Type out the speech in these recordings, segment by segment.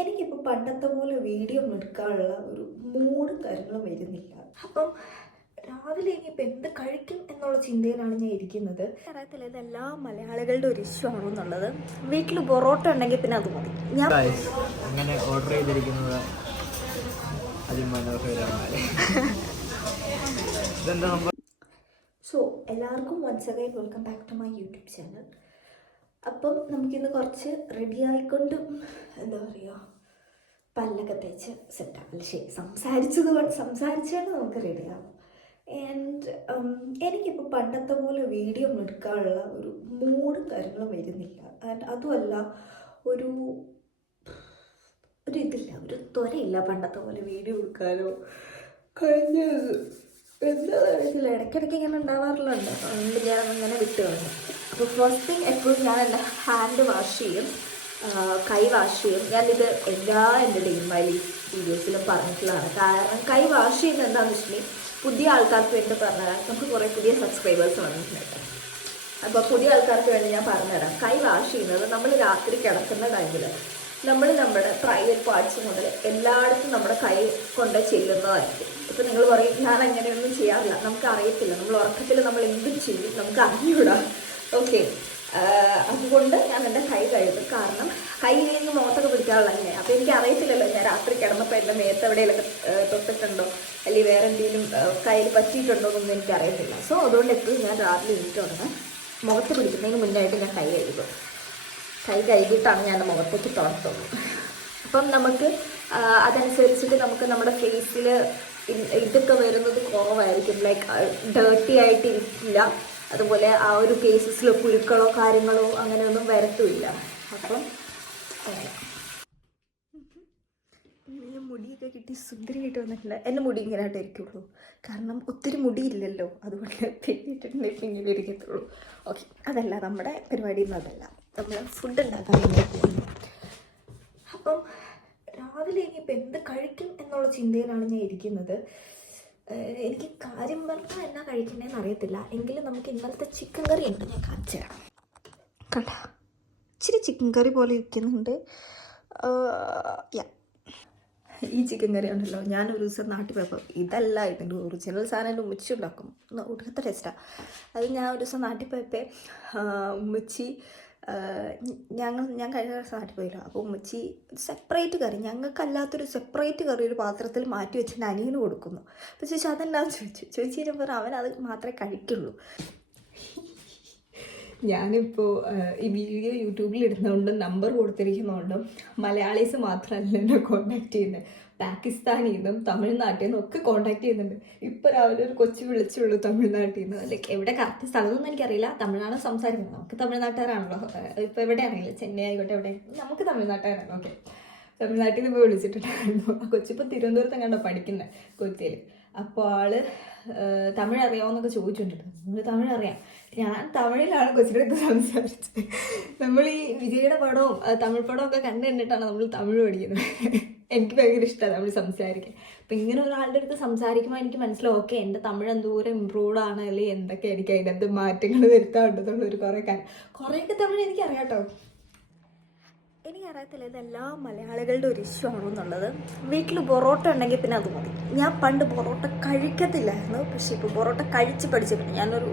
എനിക്കിപ്പോൾ പണ്ടത്തെ പോലെ വീഡിയോ എടുക്കാനുള്ള ഒരു മൂഡും കാര്യങ്ങളും വരുന്നില്ല. അപ്പം രാവിലെ ഇനിയിപ്പോൾ എന്ത് കഴിക്കും എന്നുള്ള ചിന്തയിലാണ് ഞാൻ ഇരിക്കുന്നത്. അറിയത്തില്ല ഇതെല്ലാ മലയാളികളുടെ ഒരു ഇഷ്യൂ ആണോ എന്നുള്ളത്. വീട്ടിൽ പൊറോട്ട ഉണ്ടെങ്കിൽ പിന്നെ അത് മതി. ഞാൻ അങ്ങനെ ഓർഡർ ചെയ്തിരിക്കുന്നത് സോ എല്ലാവർക്കും once again welcome back to my YouTube channel. അപ്പം നമുക്കിന്ന് കുറച്ച് റെഡി ആയിക്കൊണ്ടും എന്താ പറയുക പല്ലൊക്കെ തേച്ച് സെറ്റാണ്. ശരി, സംസാരിച്ചാണ് നമുക്ക് റെഡിയാവും. ആൻഡ് എനിക്കിപ്പോൾ പണ്ടത്തെ പോലെ വീഡിയോ എടുക്കാനുള്ള ഒരു മൂഡും കാര്യങ്ങളും വരുന്നില്ല. ആൻഡ് അതുമല്ല ഒരു ഇതില്ല, ഒരു ത്വരയില്ല പണ്ടത്തെ പോലെ വീഡിയോ എടുക്കാനോ കഴിഞ്ഞത് എന്താ അറിയത്തില്ല. ഇടയ്ക്കിടയ്ക്ക് ഇങ്ങനെ ഉണ്ടാവാറുണ്ട്. അതുകൊണ്ട് ഞാൻ അങ്ങനെ വിട്ട് കളഞ്ഞു. അപ്പോൾ ഫസ്റ്റ് തിങ് എപ്പോഴും ഞാൻ എൻ്റെ ഹാൻഡ് വാഷ് ചെയ്യും, കൈ വാഷ് ചെയ്യും. ഞാനിത് എൻ്റെ ഡെയിലി വീഡിയോസിലും പറഞ്ഞിട്ടുള്ളതാണ്. കാരണം കൈ വാഷ് ചെയ്യുന്നത് എന്താണെന്ന് വെച്ചിട്ടുണ്ടെങ്കിൽ പുതിയ ആൾക്കാർക്ക് വേണ്ടി പറഞ്ഞുതരാം. നമുക്ക് കുറേ പുതിയ സബ്സ്ക്രൈബേഴ്സ് വന്നിട്ടുണ്ട്. അപ്പോൾ പുതിയ ആൾക്കാർക്ക് വേണ്ടി ഞാൻ പറഞ്ഞുതരാം. കൈ വാഷ് ചെയ്യുന്നത് നമ്മൾ രാത്രി കിടക്കുന്ന ടൈമിൽ നമ്മൾ നമ്മുടെ പ്രൈവറ്റ് പാർട്സ് മുതൽ എല്ലായിടത്തും നമ്മുടെ കൈ കൊണ്ട് ചെല്ലുന്നതായിരിക്കും. ഇപ്പോൾ നിങ്ങൾ പറയും ഞാൻ അങ്ങനെയൊന്നും ചെയ്യാറില്ല, നമുക്ക് അറിയത്തില്ല, നമ്മൾ ഉറക്കത്തിൽ നമ്മൾ എന്തും ചെയ്യും, നമുക്ക് അറിഞ്ഞൂടാ. ഓക്കെ, അതുകൊണ്ട് ഞാൻ എൻ്റെ കൈ കഴുകും. കാരണം കയ്യിലേക്ക് മുഖത്തൊക്കെ പിടിക്കാറുള്ള അങ്ങനെയാണ്. അപ്പോൾ എനിക്ക് അറിയത്തില്ലല്ലോ ഞാൻ രാത്രി കിടന്നപ്പോൾ എൻ്റെ മേത്ത് എവിടെയെങ്കിലൊക്കെ തൊട്ടിട്ടുണ്ടോ അല്ലെങ്കിൽ വേറെ എന്തെങ്കിലും കയ്യിൽ പറ്റിയിട്ടുണ്ടോ എന്നൊന്നും എനിക്കറിയത്തില്ല. സോ അതുകൊണ്ട് എപ്പോഴും ഞാൻ രാവിലെ എണീറ്റുടനെ മുഖത്ത് പിടിക്കുന്നതിന് മുന്നായിട്ട് ഞാൻ കൈ കഴുകും. കൈ കഴുകിയിട്ടാണ് ഞാൻ മുഖത്തേക്ക് തുറത്തുള്ളൂ. അപ്പം നമുക്ക് അതനുസരിച്ചിട്ട് നമുക്ക് നമ്മുടെ ഫേസിൽ ഇതൊക്കെ വരുന്നത് കുറവായിരിക്കും. ലൈക്ക് ഡേർട്ടി ആയിട്ടിരിക്കില്ല. അതുപോലെ ആ ഒരു കേസസിലോ പുഴുക്കളോ കാര്യങ്ങളോ അങ്ങനെയൊന്നും വരത്തുമില്ല. അപ്പം ഞാൻ മുടിയൊക്കെ കിട്ടി സുന്ദരിയായിട്ട് വന്നിട്ടില്ല. എൻ്റെ മുടി ഇങ്ങനെ ആയിട്ടായിരിക്കുള്ളൂ. കാരണം ഒത്തിരി മുടിയില്ലല്ലോ, അതുകൊണ്ട് പെട്ടിട്ടുണ്ടെങ്കിൽ ഇങ്ങനെ ഇരിക്കത്തുള്ളൂ. ഓക്കെ, അതല്ല നമ്മുടെ പരിപാടി ഒന്നും അതല്ല. നമ്മൾ ഫുഡ് ഉണ്ടാക്കാൻ വേണ്ടി. അപ്പം രാവിലെ ഇനിയിപ്പോൾ എന്ത് കഴിക്കും എന്നുള്ള ചിന്തയിലാണ് ഞാൻ ഇരിക്കുന്നത്. എനിക്ക് കാര്യം പറഞ്ഞാൽ എന്നാ കഴിക്കണേന്ന് അറിയത്തില്ല. എങ്കിലും നമുക്ക് ഇന്നലത്തെ ചിക്കൻ കറി ഉണ്ട്, ഞാൻ കാണിച്ചു തരാം. കണ്ട ഇച്ചിരി ചിക്കൻ കറി പോലെ ഇരിക്കുന്നുണ്ട്. ഈ ചിക്കൻ കറി ഉണ്ടല്ലോ, ഞാനൊരു ദിവസം നാട്ടിൽ പോയപ്പോൾ ഇതല്ല ഇതിൻ്റെ ഒറിജിനൽ സാധനം ഉമ്മച്ചി ഉണ്ടാക്കും, ഒടുക്കത്തെ ടേസ്റ്റാണ്. അത് ഞാൻ ഒരു ദിവസം നാട്ടിൽ പോയപ്പോൾ ഉമ്മച്ചി ഞാൻ കഴിഞ്ഞ ദിവസം നാട്ടിൽ പോയില്ല. അപ്പോൾ ഉമ്മച്ചി സെപ്പറേറ്റ് കറി, ഞങ്ങൾക്കല്ലാത്തൊരു സെപ്പറേറ്റ് കറി ഒരു പാത്രത്തിൽ മാറ്റി വെച്ചിട്ട് അനിയന് കൊടുക്കുന്നു. അപ്പോൾ ചോദിച്ചു അതെന്താണെന്ന് ചോദിച്ചു കഴിഞ്ഞപ്പോൾ അവൻ അത് മാത്രമേ കഴിക്കുള്ളൂ. ഞാനിപ്പോൾ ഈ വീഡിയോ യൂട്യൂബിൽ ഇടുന്നതുകൊണ്ടും നമ്പർ കൊടുത്തിരിക്കുന്നതുകൊണ്ടും മലയാളീസ് മാത്രമല്ല എന്നെ കോൺടാക്ട് ചെയ്യുന്നത്, പാകിസ്ഥാനിൽ നിന്നും തമിഴ്നാട്ടിൽ നിന്നും ഒക്കെ കോൺടാക്ട് ചെയ്യുന്നുണ്ട്. ഇപ്പോൾ രാവിലെ ഒരു കൊച്ചു വിളിച്ചുള്ളൂ തമിഴ്നാട്ടിൽ നിന്ന്. ലൈക്ക് എവിടെ കറക്റ്റ് സ്ഥലമൊന്നും എനിക്കറിയില്ല, തമിഴാണ് സംസാരിക്കുന്നത്. നമുക്ക് തമിഴ്നാട്ടുകാരാണല്ലോ. ഇപ്പോൾ എവിടെയാണെങ്കിലും ചെന്നൈ ആയിക്കോട്ടെ എവിടെ, നമുക്ക് തമിഴ്നാട്ടുകാരാണ്. ഓക്കെ, തമിഴ്നാട്ടിൽ നിന്ന് പോയി വിളിച്ചിട്ടുണ്ടായിരുന്നു. ആ കൊച്ചിപ്പോൾ തിരുവനന്തപുരത്ത് കണ്ടോ പഠിക്കുന്നത്, കൊച്ചിയിൽ. അപ്പോൾ ആള് തമിഴ് അറിയാമെന്നൊക്കെ ചോദിച്ചിട്ടുണ്ട്. നമ്മൾ തമിഴ് അറിയാം. ഞാൻ തമിഴിലാണ് കൊച്ചിയുടെ അടുത്ത് സംസാരിച്ചത്. നമ്മൾ ഈ വിജയുടെ പടവും തമിഴ് പടവും ഒക്കെ കണ്ടിട്ടാണ് നമ്മൾ തമിഴ് പഠിക്കുന്നത്. എനിക്ക് ഭയങ്കര ഇഷ്ടമാണ് നമ്മൾ സംസാരിക്കാൻ. അപ്പം ഇങ്ങനെ ഒരാളുടെ അടുത്ത് സംസാരിക്കുമ്പോൾ എനിക്ക് മനസ്സിലാവും ഓക്കെ എൻ്റെ തമിഴ് എന്തോരം ഇമ്പ്രൂവ്ഡ് ആണ്, അല്ലെങ്കിൽ എന്തൊക്കെ എനിക്ക് അതിനകത്ത് മാറ്റങ്ങൾ വരുത്താറുണ്ടെന്നുള്ളൊരു കുറേയൊക്കെ തമിഴ് എനിക്കറിയാം കേട്ടോ. എനിക്കറിയത്തില്ല ഇതെല്ലാ മലയാളികളുടെ ഒരു ഇഷ്യൂ ആണോ എന്നുള്ളത്. വീട്ടിൽ പൊറോട്ട ഉണ്ടെങ്കിൽ പിന്നെ അത് മതി. ഞാൻ പണ്ട് പൊറോട്ട കഴിക്കത്തില്ലായിരുന്നു, പക്ഷേ ഇപ്പോൾ പൊറോട്ട കഴിച്ച് പഠിച്ചിട്ടുണ്ട്. ഞാനൊരു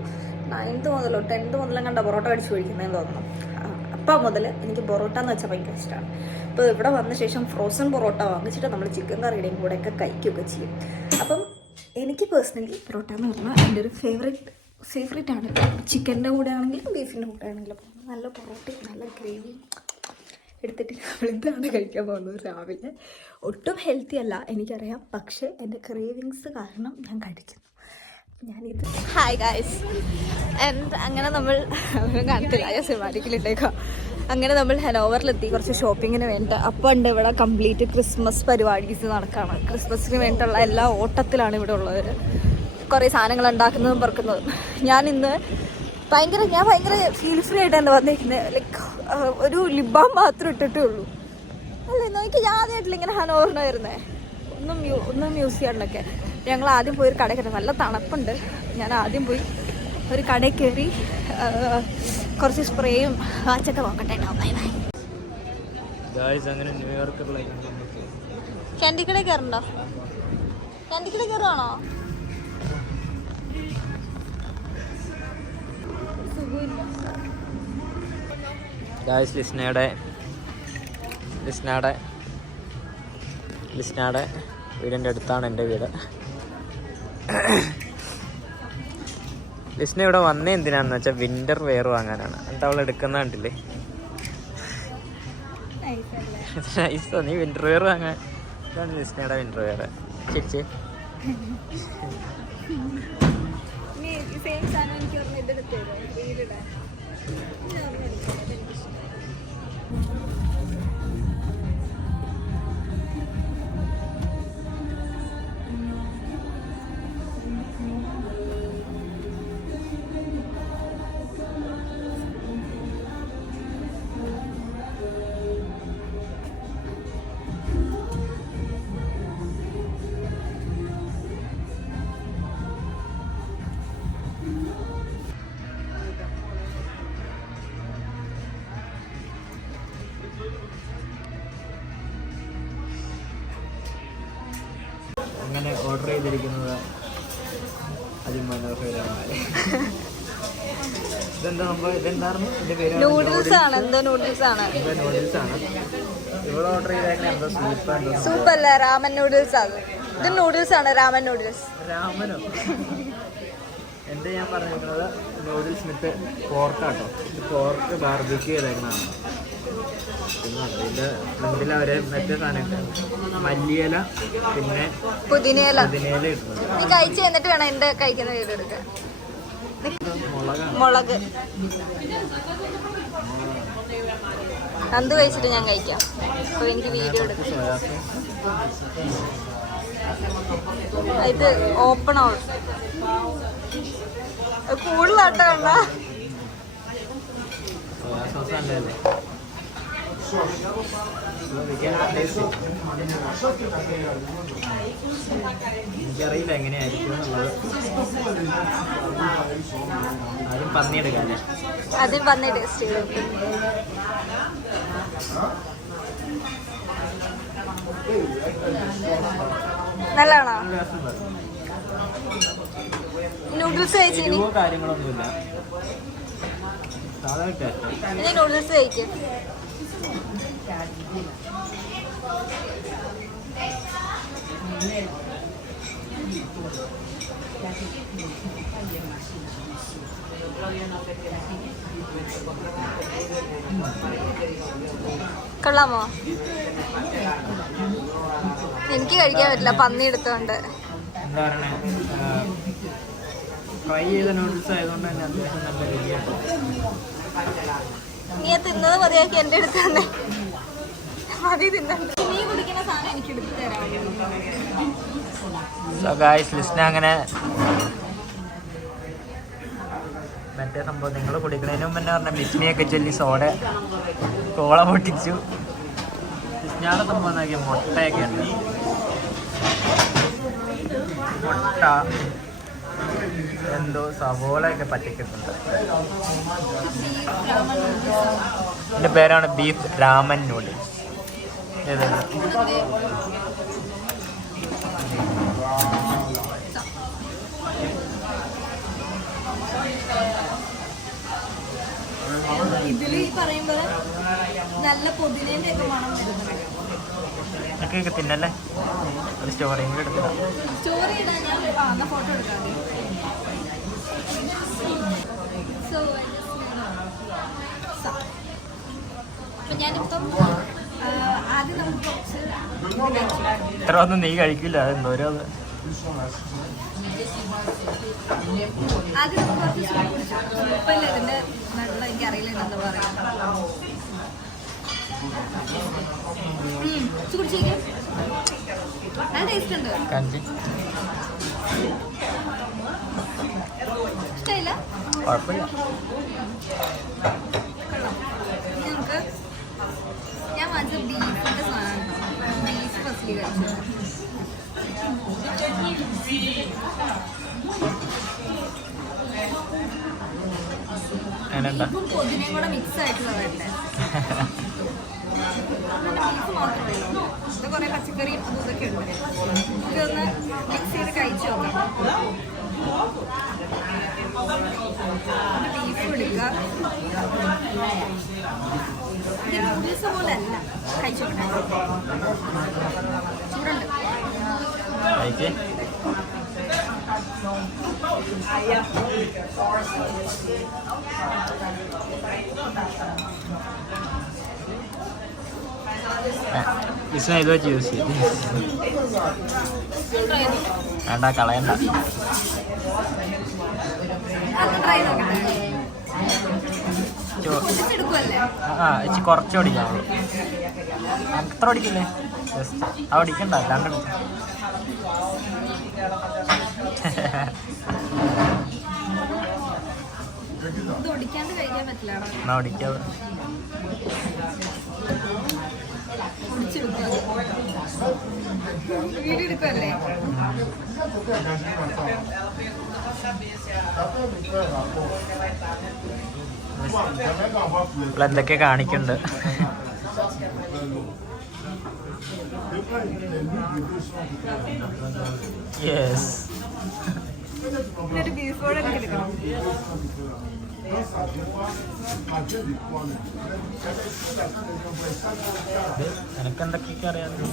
9th മുതലോ 10th മുതലും കണ്ട പൊറോട്ട കഴിച്ച് പഠിക്കുന്നതെന്ന് തോന്നുന്നു. അപ്പം മുതൽ എനിക്ക് പൊറോട്ട എന്ന് വെച്ചാൽ ഭയങ്കര ഇഷ്ടമാണ്. അപ്പോൾ ഇവിടെ വന്ന ശേഷം ഫ്രോസൺ പൊറോട്ട വാങ്ങിച്ചിട്ട് നമ്മൾ ചിക്കൻ കറിയുടെയും കൂടെയൊക്കെ കഴിക്കുകയൊക്കെ ചെയ്യും. അപ്പം എനിക്ക് പേഴ്സണലി പൊറോട്ട എന്ന് പറഞ്ഞാൽ എൻ്റെ ഒരു ഫേവറേറ്റ് ആണ്. ചിക്കൻ്റെ കൂടെ ആണെങ്കിലും ബീഫിൻ്റെ കൂടെ ആണെങ്കിലും നല്ല പൊറോട്ടയും നല്ല ഗ്രേവിയും എടുത്തിട്ട് നമ്മളിതാണ് കഴിക്കാൻ പോകുന്നത് രാവിലെ. ഒട്ടും ഹെൽത്തി അല്ല എനിക്കറിയാം, പക്ഷേ എൻ്റെ ക്രേവിങ്സ് കാരണം ഞാൻ കഴിക്കുന്നു. ഞാനിത് ഹായ് ഗായ്സ്. ആൻഡ് അങ്ങനെ നമ്മൾ കാണത്തില്ല, ഞാൻ സിനിമാറ്റിക്കിലിട്ടേക്കാം. അങ്ങനെ നമ്മൾ ഹനോവറിലെത്തി കുറച്ച് ഷോപ്പിങ്ങിന് വേണ്ടിയിട്ട്. അപ്പോൾ ഉണ്ട് ഇവിടെ കംപ്ലീറ്റ് ക്രിസ്മസ് പരിപാടീസ് നടക്കുകയാണ്. ക്രിസ്മസിന് വേണ്ടിയിട്ടുള്ള എല്ലാ ഓട്ടത്തിലാണ് ഇവിടെ ഉള്ളവർ. കുറേ സാധനങ്ങൾ ഉണ്ടാക്കുന്നതും പറക്കുന്നതും. ഞാൻ ഭയങ്കര ഫീൽ ഫ്രീ ആയിട്ടാണ് വന്നിരിക്കുന്നത്. ലൈക്ക് ഒരു ലിബാം മാത്രം ഇട്ടിട്ടേ ഉള്ളൂ. അല്ലേ നോക്കി, ഞാൻ ആദ്യമായിട്ടില്ല ഇങ്ങനെ ഹനോവറിന് വരുന്നത്. ഒന്നും യൂസ് ചെയ്യാണ്ടൊക്കെ. ഞങ്ങൾ ആദ്യം പോയി ഒരു കടയിൽ കയറി, നല്ല തണുപ്പുണ്ട്. ഞാൻ ആദ്യം പോയി ഒരു കടയിൽ കയറി കുറച്ച് സ്പ്രേയും വാച്ചൊക്കെ നോക്കട്ടെ. Bye bye. ഗായ്സ് അങ്ങനെ ന്യൂയോർക്കിലേക്ക് ക്യാൻഡിക്കട കയറണ്ടോ? ക്യാൻഡിക്കട കയറുവാണോ? ഗായ്സ് ലിസ്നയുടെ വീടിൻ്റെ അടുത്താണ് എൻ്റെ വീട്. ലിസ്ന ഇവിടെ വന്നേ എന്തിനാന്ന് വെച്ചാൽ വിൻ്റർ വെയർ വാങ്ങാനാണ്. എന്നിട്ട് അവൾ എടുക്കുന്ന കണ്ടില്ലേ? നൈസോ, നീ വിൻ്റർ വെയർ വാങ്ങാൻ. ഇതാണ് ലിസ്നയുടെ വിൻ്റർ വെയർ. ചേച്ചി അങ്ങനെ ഓർഡർ ചെയ്തിരിക്കുന്നത് അതിമനോഹരമായ ഇതെന്താ സംഭവം? ഇതെന്തായിരുന്നു ഇതിന്റെ പേര്? നൂഡിൽസ് ആണ്. എന്തോ നൂഡിൽസ് ആണ്. നൂഡിൽസ് ആണ്. ഇവിടെ ഓർഡർ ചെയ്തേക്കുന്ന എന്തോ സൂപ്പ്. സൂപ്പ് അല്ല, രാമൻ നൂഡിൽസ് ആണ്. ഇത് നൂഡിൽസ് ആണ്, രാമൻ നൂഡിൽസ്. രാമനോ? എൻ്റെ ഞാൻ പറഞ്ഞിരിക്കുന്നത് നൂഡിൽസ് വിത്ത് പോർക്കാട്ടോ. ഇത് പോർക്ക് ബാർബിക്യൂ ചെയ്തേക്കുന്നതാണ്. ഇതിൻ്റെ ഫ്രണ്ടിൽ അവർ മറ്റേ സാധനം മല്ലിയില പിന്നെ പുതിനയില ഇടുന്നത്. നീ കഴിച്ച് എന്നിട്ട് വേണം എൻ്റെ കഴിക്കുന്ന വീട് എടുക്കാൻ. മുളക് അന്ത് കഴിച്ചിട്ട് ഞാൻ കഴിക്കാം. അപ്പോൾ എനിക്ക് വീഡിയോ എടുക്കാം. ഇത് ഓപ്പൺ ആവും കൂടുതലാട്ടോ കണ്ട. സോയാ സോസ് അല്ലല്ലേ? എനിക്കറിയില്ല എങ്ങനെയായിരിക്കും എന്നുള്ളത്. ആദ്യം പന്നിയെടുക്കാം അല്ലേ? ആദ്യം പന്നി ടേസ്റ്റ് ചെയ്തു. നല്ലതാണോ? നൂഡിൽസ് കഴിച്ചു. കാര്യങ്ങളൊന്നുമില്ല, സാധാരണ ടേസ്റ്റ്. നീ നൂഡിൽസ് കഴിക്കും. കൊള്ളാമോ? എനിക്ക് കഴിക്കാൻ പറ്റില്ല, പന്നി എടുത്തോണ്ട്. എന്താ പറയണേ, ഫ്രൈ ചെയ്ത നൂഡിൽസ് ആയതുകൊണ്ട് തന്നെ അത്യാവശ്യം നല്ല രുചിയാണ്. നീ തിന്നത് മതിയാക്കി എൻ്റെ അടുത്ത് തന്നെ മതി തിന്നുണ്ട്. നീ കുടിക്കുന്ന സാധനം എനിക്ക് എടുത്തു തരാം. സോ ഗായ്സ് ലിസ്ന അങ്ങനെ മറ്റേ സംഭവം നിങ്ങൾ കുടിക്കുന്നതിന് മുമ്പ് തന്നെ പറഞ്ഞ ലിസ്നയൊക്കെ ചൊല്ലി സോഡ കോള പൊട്ടിച്ചു. ലിസ്നയുടെ സംഭവം നോക്കിയാൽ മുട്ടയൊക്കെ ഉണ്ട്. മുട്ട എന്തോ സവോളയൊക്കെ പറ്റിക്കുന്നുണ്ട്. എൻ്റെ പേരാണ് ബീഫ് രാമൻ നൂഡിൽസ്. ഏതാണ്? ഇതില് പറയുമ്പോൾ നല്ല പൊതിനേന്റെ ഒക്കെ മണം വരുന്നത്. ഒക്കെ തിന്നല്ലേ? ഒരു സ്റ്റോറിയും കൂടെ എടുത്തില്ല. സ്റ്റോറി ഇടാൻ ഞാൻ ഫോട്ടോ എടുക്കാം. അപ്പൊ ഞാനിപ്പം ആദ്യം നമുക്ക് കുറച്ച് ഇത്ര ഒന്നും നീ കഴിക്കില്ല, അതെന്തോരോ അത്. ആദ്യം നമുക്ക് കുറച്ച് സൂപ്പ് കുടിച്ചു. സൂപ്പല്ലേ ഇതിന്റെ വെള്ളം, എനിക്കറിയില്ല എന്താ പറയാ. കുടിച്ചേക്കും, നല്ല ടേസ്റ്റ് ഉണ്ട്. ഇഷ്ടമില്ല? കുഴപ്പമില്ല. നമുക്ക് ഞാൻ വാങ്ങിച്ച ബീഫിന്റെ സാധനമാണ്. ബീഫ് ഫസ്റ്റിൽ കഴിച്ചു. പുതിനയും കൂടെ മിക്സ് ആയിട്ടുള്ളതല്ലേ? ബീഫ് മാത്രമേ ഉള്ളൂ. ഇത് കുറേ പച്ചക്കറിയും അതും ഇതൊക്കെ ഉണ്ട്. ഇതൊന്ന് മിക്സ് ചെയ്ത് കഴിച്ചു നോക്കാം. ബീഫ് എടുക്കുക. ഇത് നൂഡിൽസ് പോലെ അല്ല. കഴിച്ചു നോക്കട്ടെ. ചൂടുണ്ട്. ഇത് വെച്ച് യൂസ് ചെയ്യും. വേണ്ട, കളയണ്ട. ഇച്ചി കുറച്ച് ഓടിക്കാവുള്ളൂ. എത്ര ഓടിക്കില്ലേ? ജസ്റ്റ് ആ ഓടിക്കണ്ട, അല്ലാണ്ട് എന്നാ ഓടിക്കാവ്. വീഡിയോ എടുക്കുമല്ലേ? എന്തൊക്കെ കാണിക്കുന്നുണ്ട്. യെസ്, ബീഫോടെ എടുക്കണം. എനക്ക് എന്തൊക്കെയൊക്കെ അറിയാമല്ലോ.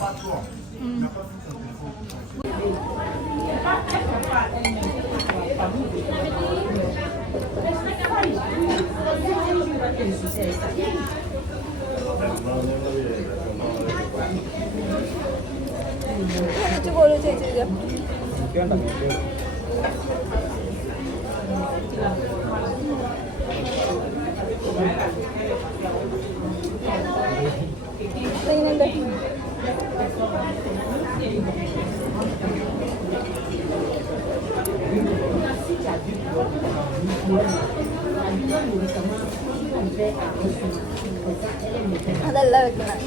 അതല്ല വെക്കണം.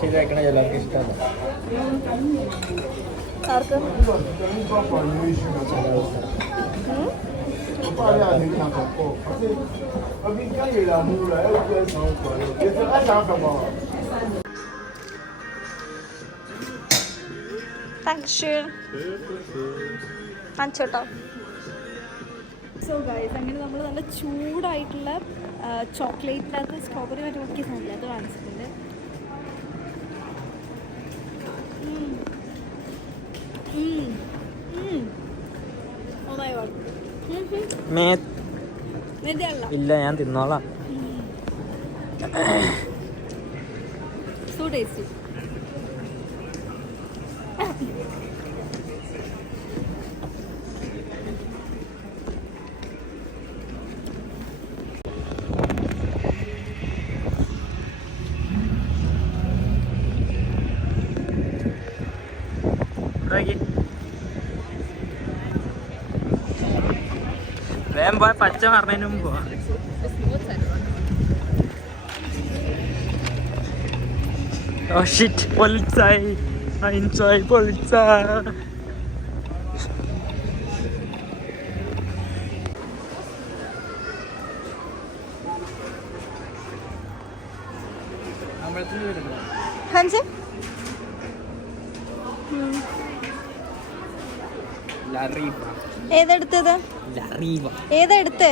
ശരിയാക്കണ എല്ലാവർക്കും ഇഷ്ടമല്ല. ആർക്കും കേട്ടോ. സോ ഗൈസ്, അങ്ങനെ നമ്മൾ നല്ല ചൂടായിട്ടുള്ള ചോക്ലേറ്റിനകത്ത് സ്ട്രോബെറി മറ്റു മുക്കിയ സാധനം അത് കാണിച്ചിട്ടുണ്ട്. ഇല്ല, ഞാൻ തിന്നോളാം. So tasty. വേഗം പോയ പച്ച പറഞ്ഞതിന് മുമ്പ് പോവാ. Oh shit, Polizei! Einzei, Polizei! Hansi ഏതെടുത്തത്? ഏതെടുത്തേ?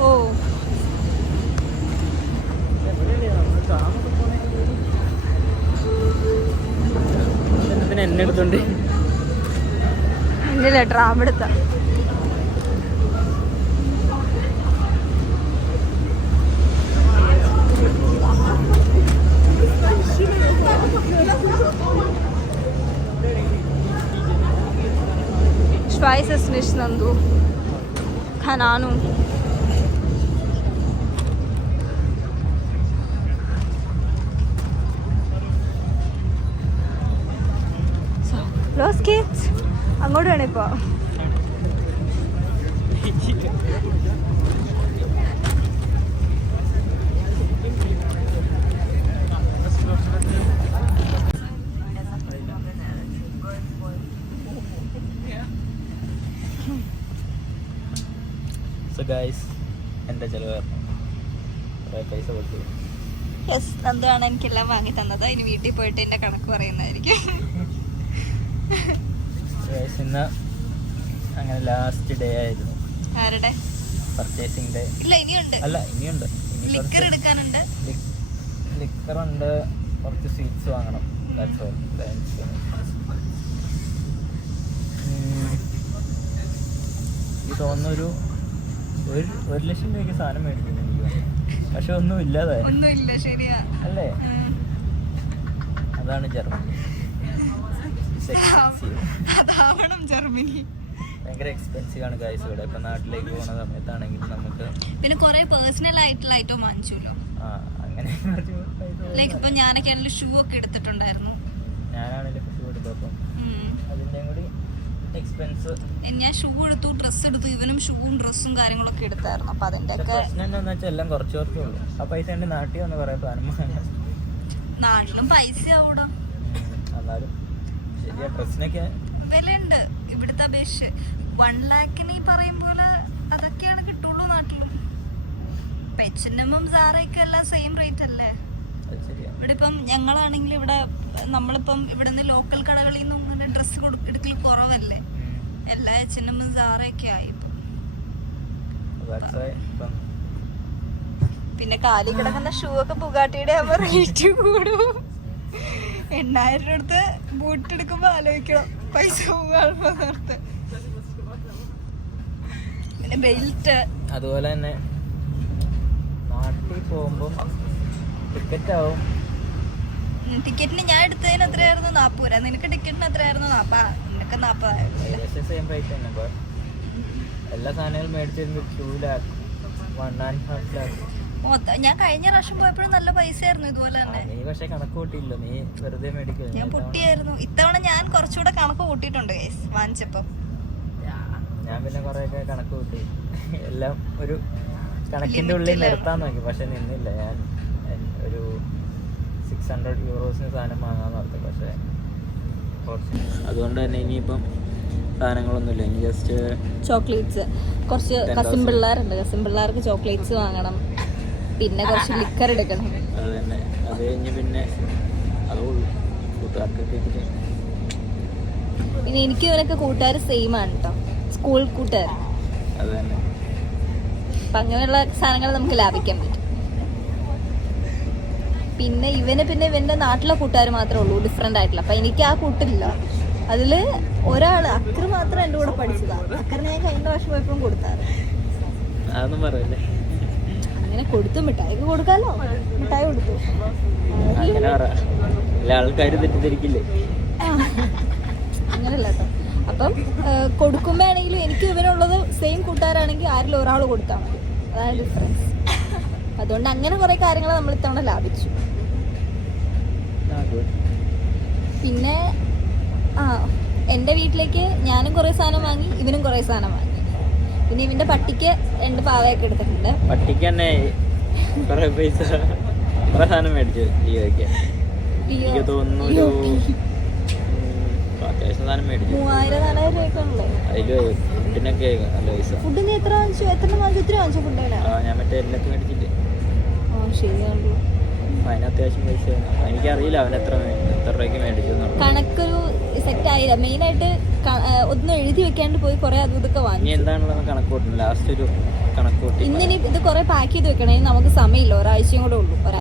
ഓ, എന്നെ എടുത്തോണ്ട് എന്റെ ഡ്രാമ എടുത്ത Guys, it's Nish Nandu. Khananu. So, los kids. അങ്ങോട്ട് വേണേ ഇപ്പോ. സോ ഗൈസ് എൻ്റെ ചിലവ് കുറേ പൈസ കൊടുത്തു. യെസ്, നന്ദുവാണ് എനിക്കെല്ലാം വാങ്ങി തന്നത്. ഇനി വീട്ടിൽ പോയിട്ട് എൻ്റെ കണക്ക് പറയുന്നതായിരിക്കും. ഗൈസ് ഇന്ന് അങ്ങനെ ലാസ്റ്റ് ഡേ ആയിരുന്നു. ആരുടെ പർച്ചേസിങ് ഡേ. ഇല്ല, ഇനിയുണ്ട്. അല്ല ഇനിയുണ്ട്. ലിക്കർ എടുക്കാനുണ്ട്. ലിക്കറുണ്ട്, കുറച്ച് സ്വീറ്റ്സ് വാങ്ങണം. That's all. ഈ തോന്നുന്നൊരു 1 ലക്ഷം രൂപയ്ക്ക് സാധനം മേടിക്കുന്നു എനിക്ക്, പക്ഷെ ഒന്നും ഇല്ലാതെ ഒന്നുമില്ല. ശരിയാ അല്ലേ? അതാണ് ജർമ്മനി. അതാവണം ജർമ്മനി. ഭയങ്കര എക്സ്പെൻസീവ് ആണ് ഗൈസ് ഇവിടെ. ഇപ്പൊ നാട്ടിലേക്ക് പോകുന്ന സമയത്താണെങ്കിൽ നമുക്ക് പിന്നെ കുറെ പേഴ്സണൽ ആയിട്ടുള്ള ഐറ്റം വാങ്ങിച്ചല്ലോ. അങ്ങനെ ലൈക്ക് ഇപ്പൊ ഞാനൊക്കെ ആണെങ്കിലും ഷൂ ഒക്കെ എടുത്തിട്ടുണ്ടായിരുന്നു. ഞാനാണെങ്കിലും ഷൂ എടുത്തപ്പം അതിൻ്റെയും കൂടി എക്സ്പെൻസ്. ഞാൻ ഷൂ എടുത്തു, ഡ്രസ്സ് എടുത്തു. ഇവനും ഷൂവും ഡ്രസ്സും കാര്യങ്ങളൊക്കെ എടുത്തായിരുന്നു. അപ്പൊ അതിന്റെ ഒക്കെ പ്രശ്നം എന്താണെന്ന് വെച്ചാൽ എല്ലാം കുറച്ച് കുറച്ചേ ഉള്ളൂ. ആ പൈസ എൻ്റെ നാട്ടിൽ വന്ന് പറയാൻ സാധനം നാട്ടിലും പൈസ ആവൂടാ. എന്നാലും ശരിയാ, ഡ്രസ്സിനൊക്കെ വിലയുണ്ട് ഇവിടുത്തെ അപേക്ഷിച്ച്. 1 lakhന് ഈ പറയും പോലെ അതൊക്കെയാണ് കിട്ടുള്ളൂ നാട്ടിലും. H&M സാറയൊക്കെ എല്ലാം സെയിം റേറ്റ് അല്ലേ ഇവിടെ? ഇപ്പം ഞങ്ങളാണെങ്കിൽ ഇവിടെ നമ്മളിപ്പം ഇവിടുന്ന് ലോക്കൽ കടകളിൽ നിന്നും ഇങ്ങനെ ഡ്രസ്സ് എടുക്കൽ കുറവല്ലേ. എല്ലാ H&M സാറയൊക്കെ ആയി. പിന്നെ കാലി കിടക്കുന്ന ഷൂ ഒക്കെ ബുഗാട്ടിയുടെ ആകുമ്പോൾ റേറ്റ് കൂടും. 8,000 രൂപ എടുത്ത് ബൂട്ട് എടുക്കുമ്പോ ആലോചിക്കണം പൈസ പോകാറുണ്ട്. പിന്നെ ബെൽറ്റ്. അതുപോലെ തന്നെ നാട്ടിൽ പോകുമ്പോൾ ടിക്കറ്റ് ആവും. ടിക്കറ്റിന് ഞാൻ എടുത്തതിന് എത്രയായിരുന്നു? 40 രൂപ. നിനക്ക് ടിക്കറ്റിന് എത്രയായിരുന്നു? 40. നിനക്ക് 40. സെയിം റേറ്റ് തന്നെ. അപ്പോൾ എല്ലാ സാധനങ്ങളും മേടിച്ചിരുന്നു 2 lakh 1.5 lakh. ഞാൻ കഴിഞ്ഞ പ്രാവശ്യം പോയപ്പോഴും നല്ല പൈസ ആയിരുന്നു ഇതുപോലെ തന്നെ. നീ പക്ഷെ കണക്ക് കൂട്ടിയില്ല, നീ വെറുതെ മേടിക്കില്ല. ഞാൻ പൊട്ടിയായിരുന്നു. ഇത്തവണ ഞാൻ കുറച്ചുകൂടെ കണക്ക് കൂട്ടിയിട്ടുണ്ട് ഗൈസ് വാങ്ങിച്ചപ്പോ. ഞാൻ പിന്നെ കുറെയൊക്കെ കണക്ക് കൂട്ടി, എല്ലാം ഒരു കണക്കിന്റെ ഉള്ളിൽ നിർത്താൻ നോക്കി. പക്ഷെ നിന്നില്ല. ഞാൻ ഒരു 600 euros സാധനം വാങ്ങാന്ന് ഓർത്തു. പക്ഷെ അതുകൊണ്ട് തന്നെ ഇനിയിപ്പം സാധനങ്ങളൊന്നുമില്ല. ഇനി ജസ്റ്റ് ചോക്ലേറ്റ്സ്. കുറച്ച് കസിൻ പിള്ളേരുണ്ട്. കസിൻ പിള്ളേർക്ക് ചോക്ലേറ്റ്സ് വാങ്ങണം. പിന്നെ കുറച്ച് ലിക്കർ എടുക്കണം. അത് തന്നെ. അത് കഴിഞ്ഞ് പിന്നെ അതുള്ളൂ കൂട്ടുകാർക്കൊക്കെ. പിന്നെ എനിക്ക് ഇവരൊക്കെ കൂട്ടുകാർ സെയിം ആണ് കേട്ടോ, സ്കൂൾ കൂട്ടുകാർ. അത് തന്നെ. അപ്പം അങ്ങനെയുള്ള സാധനങ്ങൾ നമുക്ക് ലാഭിക്കാൻ പറ്റും. പിന്നെ ഇവന്റെ നാട്ടിലെ കൂട്ടുകാർ മാത്രമേ ഉള്ളൂ ഡിഫറെൻ്റ് ആയിട്ടുള്ള. അപ്പം എനിക്ക് ആ കൂട്ടില്ല. അതിൽ ഒരാൾ അക്ര മാത്രം എൻ്റെ കൂടെ പഠിച്ചതാണ്. അക്രനെ ഞാൻ കഴിഞ്ഞ പ്രാവശ്യം പോയപ്പോഴും കൊടുത്താറ്. അതൊന്നും പറയല്ലേ. അങ്ങനെ കൊടുത്തു. മിഠായിക്ക് കൊടുക്കാമല്ലോ. മിഠായി കൊടുത്തു. ആൾക്കാർ തെറ്റിദ്ധരിക്കില്ലേ? അങ്ങനെയല്ല കേട്ടോ. അപ്പം കൊടുക്കുമ്പോ ആണെങ്കിലും എനിക്ക് ഇവനുള്ളത് സെയിം കൂട്ടുകാരാണെങ്കിൽ ആരെങ്കിലും ഒരാൾ കൊടുത്താൽ മതി. അതാണ് ഡിഫറൻസ്. അതുകൊണ്ട് അങ്ങനെ കുറെ കാര്യങ്ങൾ നമ്മൾ ഇത്തവണ ലാഭിച്ചു. പിന്നെ എൻ്റെ വീട്ടിലേക്ക് ഞാനും കുറേ സാധനം വാങ്ങി, ഇവനും കുറേ സാധനം വാങ്ങി. പിന്നെ ഇവന്റെ പട്ടിക്ക് 2 പാവയൊക്കെ എടുത്തിട്ടുണ്ട്. പട്ടിക്ക് തന്നെ കുറെ പൈസ, കുറെ സാധനം മേടിച്ചു. എനിക്ക് തോന്നുന്നു അത്യാവശ്യം സാധനം മേടിച്ചു. 3,000-4,000 രൂപയൊക്കെ ഉണ്ട്. അതില് ഫുഡിനൊക്കെ നല്ല പൈസ. ഫുഡിന് എത്ര വാങ്ങിച്ചു? ഒത്തിരി വാങ്ങിച്ചു ഫുഡിന്? ഞാൻ മറ്റേ എല്ലാത്തും മേടിച്ചില്ലേ. ശരിയാണല്ലോ. അതിന് അത്യാവശ്യം പൈസ. എനിക്കറിയില്ല അവൻ എത്ര രൂപയ്ക്ക് മേടിച്ചു. കണക്കൊരു സെറ്റ് ആയില്ല. മെയിനായിട്ട് ഒന്നും എഴുതി വെക്കാണ്ട് പോയി കുറെ അതും ഇതൊക്കെ വാങ്ങി. എന്താണെന്ന് കണക്ക് കൂട്ടുന്നു. ലാസ്റ്റ് ഒരു കണക്ക് കൂട്ടി. ഇന്നിനി ഇത് കുറെ പാക്ക് ചെയ്ത് വെക്കണേ. നമുക്ക് സമയമില്ല, ഒരാഴ്ചയും കൂടെ ഉള്ളൂ.